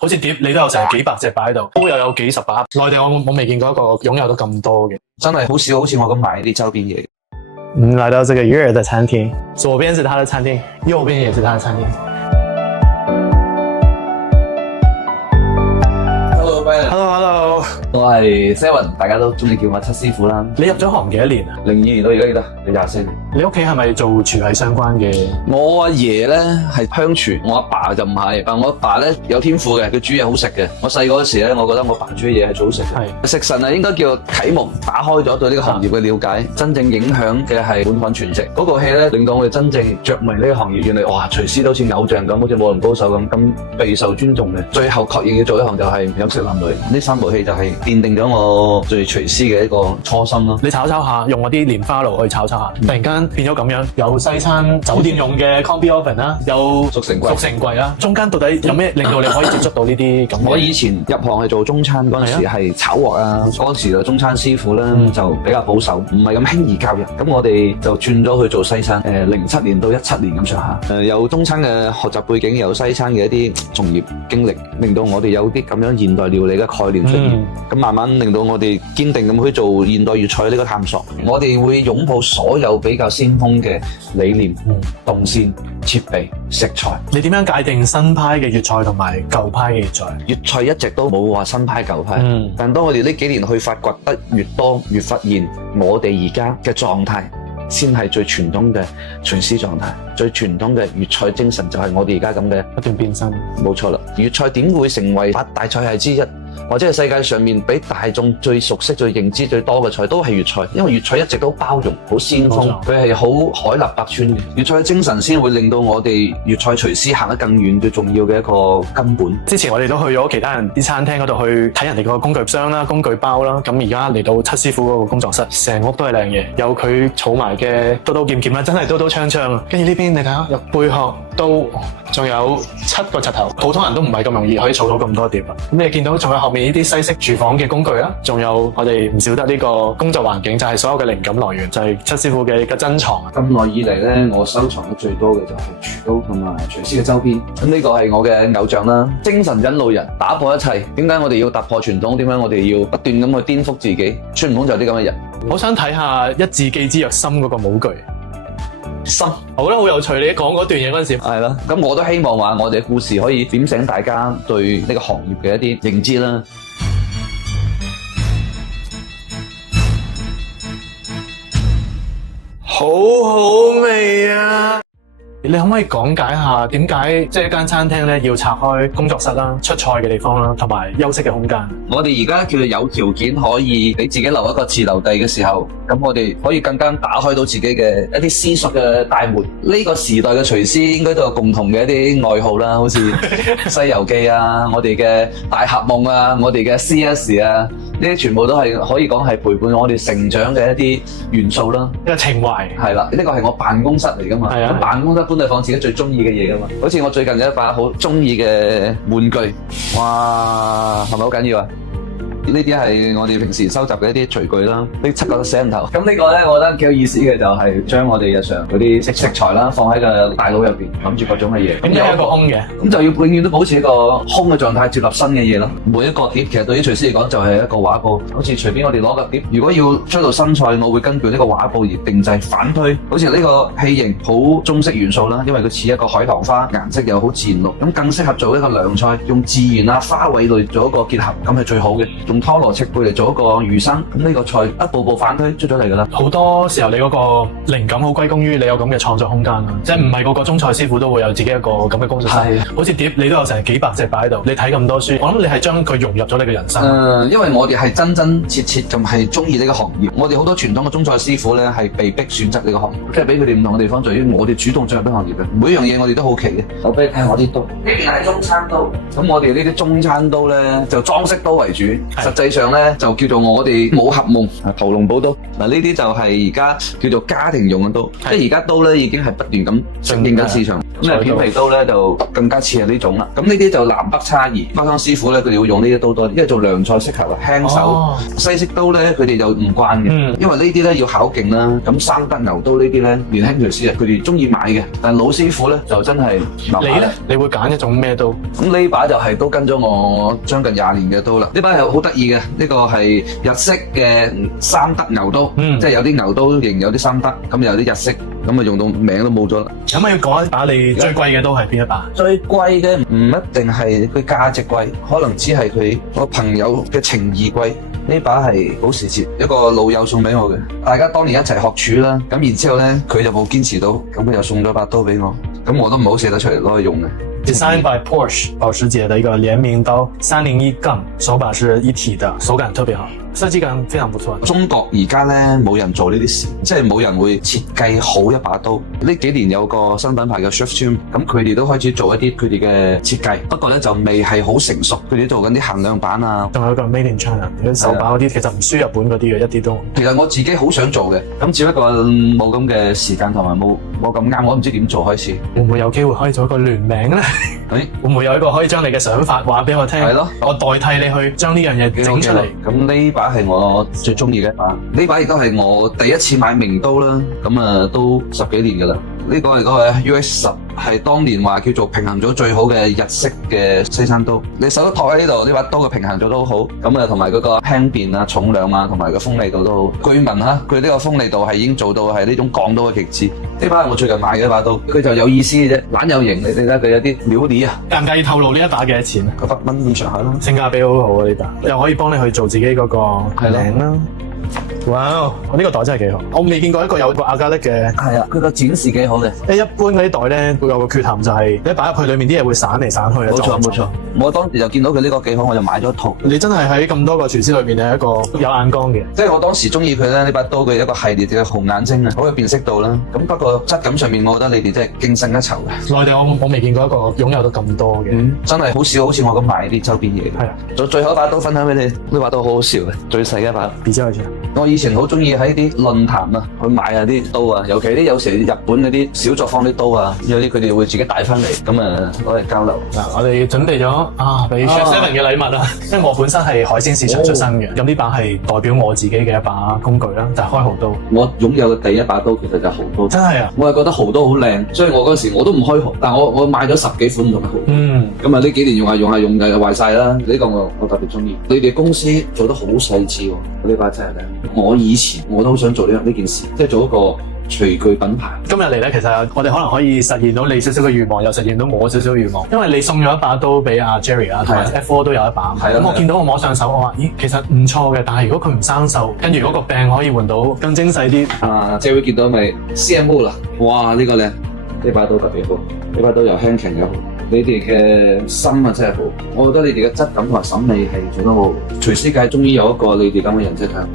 好似碟你都有成幾百隻擺喺度，都有幾十把。內地我未見過一個擁有到咁多嘅，真係好少好似我咁買啲周邊嘢。來到這個魚兒的餐廳，左邊是他的餐廳，右邊也是他的餐廳。Hello， 我係 Seven， 大家都中意叫我七師傅啦。你入咗行幾多年啊02年到而家幾多？你24年。你屋企係咪做廚藝相關嘅？我阿爺咧係鄉廚，我阿爸就唔係。但我阿爸咧有天賦嘅，佢煮嘢好食嘅。我細個嗰時咧，我覺得我爸煮嘅嘢係最好食嘅。食神啊，應該叫啟蒙，打開咗對呢個行業嘅了解。真正影響嘅係本土全席嗰個戲咧，令到我哋真正着迷呢個行業。原來哇，廚師都好似偶像咁，好似武林高手咁備受尊重嘅。最後確認要做一行就係飲食男女。呢3部戲就係奠定咗我做廚師嘅一個初心咯。你炒下，用嗰啲蓮花爐去炒下，突然間變咗咁樣，有西餐酒店用嘅 combi oven 啦，有熟成櫃啦，中間到底有咩令到你可以接觸到呢啲咁？我以前入行係做中餐嗰陣時係炒鑊啊，嗰陣時就中餐師傅啦，就比較保守，唔係咁輕易教人。咁我哋就轉咗去做西餐。07年到17年咁上下，有中餐嘅學習背景，有西餐嘅一啲從業經歷，令到我哋有啲咁樣現代料理嘅概念出現。咁慢慢令到我哋堅定咁去做現代粵菜呢個探索。我哋會擁抱所有比較先鋒嘅理念、動線、設備、食材。你點樣界定新派嘅粵菜同埋舊派嘅粵菜？粵菜一直都冇話新派舊派，但當我哋呢幾年去發掘得越多，越發現我哋而家嘅狀態先係最傳統嘅廚師狀態，最傳統嘅粵菜精神就係我哋而家咁嘅不斷變身。冇錯啦，粵菜點會成為8大菜系之一？或者係世界上面比大眾最熟悉、最認知最多嘅菜都係粵菜，因為粵菜一直都包容、好先鋒，佢係好海納百川嘅。粵菜嘅精神先會令到我哋粵菜廚師行得更遠，最重要嘅一個根本。之前我哋都去咗其他人啲餐廳嗰度去睇人哋個工具箱啦、工具包啦，咁而家嚟到七師傅嗰個工作室，成屋都係靚嘢，有佢儲埋嘅刀刀劍劍啦，真係刀刀槍槍啊！跟住呢邊你睇下，有貝殼刀，仲有7個插頭，普通人都唔係咁容易可以儲到咁多碟啊！咁你見到仲有後面呢啲西式廚房嘅工具啦，仲有我哋唔少得呢個工作環境，就係所有嘅靈感來源，就係七師傅嘅珍藏。咁耐以嚟咧，我收藏得最多嘅就係廚刀同埋廚師嘅周邊。咁呢個係我嘅偶像啦，精神引路人，打破一切。點解我哋要突破傳統？點解我哋要不斷咁去顛覆自己？孫悟空就係啲咁嘅人。我想睇下一字記之曰心嗰個武具。心好啦，好有趣！你講嗰段嘢嗰陣時，係啦，咁我都希望話我哋嘅故事可以點醒大家對呢個行業嘅一啲認知啦。好好味啊！你可唔可以講解下點解即係一間餐廳咧要拆開工作室啦、出菜嘅地方啦，同埋休息嘅空間？我哋而家叫做有條件可以俾自己留一個自留地嘅時候，咁我哋可以更加打開到自己嘅一啲思索嘅大門。呢個時代嘅廚師應該都有共同嘅一啲愛好啦，好似《西遊記》啊，我哋嘅大俠夢啊，我哋嘅 CS 啊，呢啲全部都係可以講係陪伴我哋成長嘅一啲元素啦。一個情懷係啦，呢個係我辦公室嚟噶嘛。係啊，辦公室搬嚟放自己最中意嘅嘢噶嘛。好似我最近有一把好中意嘅玩具，哇，係咪好緊要啊？呢啲係我哋平時收集嘅一啲廚具啦，呢7個攝像頭。咁呢個咧，我覺得幾有意思嘅就係將我哋日常嗰啲食材啦放喺個大腦入邊，諗住各種嘅嘢。咁有一個空嘅，咁就要永遠都保持一個空嘅狀態，接納新嘅嘢咯。每一個碟其實對於廚師嚟講就係一個畫布，好似隨便我哋攞個碟，如果要出道新菜，我會根據呢個畫布而定製反推。好似呢個器型好中式元素啦，因為佢似一個海棠花，顏色又好自然綠，咁更適合做一個涼菜，用自然啊花卉類做一個結合，咁係最好嘅。用湯螺赤貝嚟做一個魚生，咁呢個菜一步步反推出咗嚟噶啦。好多時候你嗰個靈感好歸功於你有咁嘅創作空間啦，即係唔係個個中菜師傅都會有自己一個咁嘅工作室。好似碟你都有成幾百隻擺喺度，你睇咁多書，我諗你係將佢融入咗你嘅人生。因為我哋係真真切切咁係中意呢個行業。我哋好多傳統嘅中菜師傅咧係被逼選擇呢個行業，即係俾佢哋唔同嘅地方在於我哋主動進入呢個行業嘅。每樣嘢我哋都好奇嘅。我俾你睇下我啲刀，呢邊係中餐刀。咁我哋呢啲中餐刀咧就裝飾刀為主，西實際上咧就叫做我哋武俠夢屠龍寶刀。嗱，呢啲就係而家叫做家庭用嘅刀，即係而家刀咧已經係不斷咁適應緊市場。咁啊片皮刀咧就更加似係呢種啦。咁呢啲就南北差異。花生師傅咧佢哋會用呢啲刀多啲，因為做涼菜適合輕手。西式刀咧佢哋就唔慣嘅，因為呢啲咧要考勁啦。咁生得牛刀呢啲咧年輕廚師啊佢哋中意買嘅，但係老師傅咧就真係你咧，你會揀一種咩刀？咁呢把就係都跟咗我將近20年嘅刀啦。呢把係好得意嘅，呢個係日式嘅三德牛刀，即係有啲牛刀型，有啲三德，咁有啲日式，咁啊用到名都冇咗啦。咁啊要講一把你最貴嘅刀係邊一把？最貴嘅唔一定係佢價值貴，可能只係佢個朋友嘅情義貴。呢把係保時捷，一個老友送俾我嘅，大家當年一齊學廚啦。咁然之後咧，佢就冇堅持到，咁佢又送咗把刀俾我，咁我都唔好捨得出嚟攞去用嘅。Designed by Porsche 保時捷的一個聯名刀301槓，手把是一體的，手感特別好，設計感非常不錯。中國而家咧冇人做呢啲事，即係冇人會設計好一把刀。呢幾年有個新品牌嘅 Chef， 咁佢哋都開始做一啲佢哋嘅設計，不過咧就未係好成熟。佢哋做緊啲限量版啊，仲有一個 Made in China，啲手把嗰啲其實唔輸日本嗰啲嘅，一啲都。其實我自己好想做嘅，咁只不過冇咁嘅時間同埋冇咁啱，我唔知點做開始。會唔會有機會可以做一個聯名咧？會唔會有一個可以將你嘅想法話俾我聽？係咯，我代替你去將呢樣嘢整出嚟。咁呢把係我最中意嘅一把，呢把亦都係我第一次買名刀啦。咁啊都10幾年噶啦。呢個係嗰個 US10，係當年話叫做平衡咗最好嘅日式嘅西餐刀。你手都托喺呢度，呢把刀嘅平衡做得好好。咁啊，同埋嗰個輕便啊、重量啊，同埋個鋒利度都好。據聞嚇，佢呢個鋒利度係已經做到係呢種鋼刀嘅極致。呢把係我最近買嘅一把刀，佢就有意思嘅啫，懶有型。你睇下佢有啲料啲啊。介唔介意透露呢一把幾多錢啊？900蚊咁上下啦。性價比好好啊呢把，又可以幫你去做自己嗰個領啦。哇！我呢個袋真係幾好，我未見過一個有個亞加力嘅。係啊，佢個展示幾好嘅。一般嗰啲袋咧會有個缺陷就係你擺入去裏面啲嘢會散嚟散去。冇錯冇錯，我當時就見到佢呢個幾好，我就買咗一套。你真係喺咁多個廚師裏面係一個有眼光嘅。即係我當時中意佢咧，呢把刀嘅一個系列嘅紅眼睛啊，好有辨識度啦。咁不過質感上面，我覺得你哋真係勁勝一籌嘅。內地我未見過一個擁有到咁多嘅，真係好少好似我咁買啲周邊嘢。係啊，最後一把刀分享俾你，呢把刀好好笑嘅，最細嘅一把。比較一下。我以前好中意喺啲論壇啊去買下啲刀啊，尤其啲有時日本嗰啲小作坊啲刀啊，有啲佢哋會自己帶翻嚟，咁啊攞嚟交流。嗱，我哋準備咗俾 Chef Seven 嘅禮物啊，因為我本身係海鮮市場出身嘅，咁呢把係代表我自己嘅一把工具啦，就係開蠔刀。我擁有嘅第一把刀其實就係蠔刀。真係啊！我係覺得蠔刀好靚，所以我嗰時我都唔開蠔，但我買咗10幾款唔同嘅蠔。咁啊呢幾年用下就壞晒啦。呢個我特別中意。你哋公司做得好細緻喎，呢把真係靚。我以前我都好想做呢件事，即係做一個廚具品牌。今日嚟咧，其實我哋可能可以實現到你少少嘅願望，又實現到我少少嘅願望。因為你送咗一把刀俾阿 Jerry 啊，同埋 F4 都有一把。咁我見到我摸上手，我話咦，其實唔錯嘅。但係如果佢唔生鏽，跟住嗰個柄可以換到更精細啲。Jerry 見到咪 CMO 啦？哇，呢個靚，呢把刀特別好，呢把刀又輕強又好。你哋嘅心啊真係好，我覺得你哋嘅質感同埋審美係做得好。廚師界終於有一個你哋咁嘅人啫，睇下。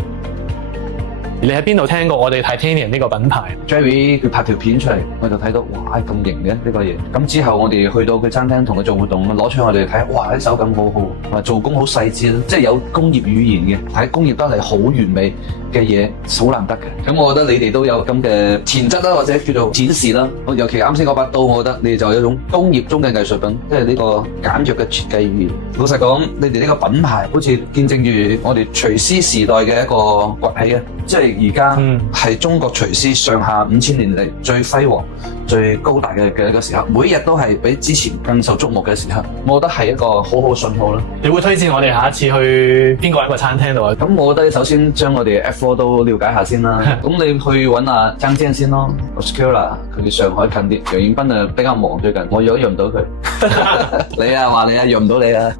你喺邊度聽過我哋 Titanium 呢個品牌 ？Jerry 佢拍條片出嚟，我就睇到哇咁型嘅呢個嘢。咁之後我哋去到佢餐廳同佢做活動，攞出我哋睇，哇啲手感好好，同埋做工好細緻，即係有工業語言嘅，睇工業得嚟好完美嘅嘢，好難得嘅。咁我覺得你哋都有咁嘅潛質啦，或者叫做展示啦。尤其啱先嗰把刀，我覺得你哋就有一種工業中嘅藝術品，即係呢個簡約嘅設計語言。老實講，你哋呢個品牌好似見證住我哋廚師時代嘅一個崛起啊！即係而家係中國廚師上下5000年嚟最輝煌、最高大嘅一個時刻，每一日都係比之前更受矚目嘅時刻。我覺得係一個好好信號啦。你會推薦我哋下一次去邊個一個餐廳度啊？咁我覺得你首先將我哋 F4 都了解下先啦。咁你去揾阿張堅先咯 Oscar 佢上海近啲，楊彥斌比較忙最近，我約唔到佢。你啊話你啊約唔到你啊。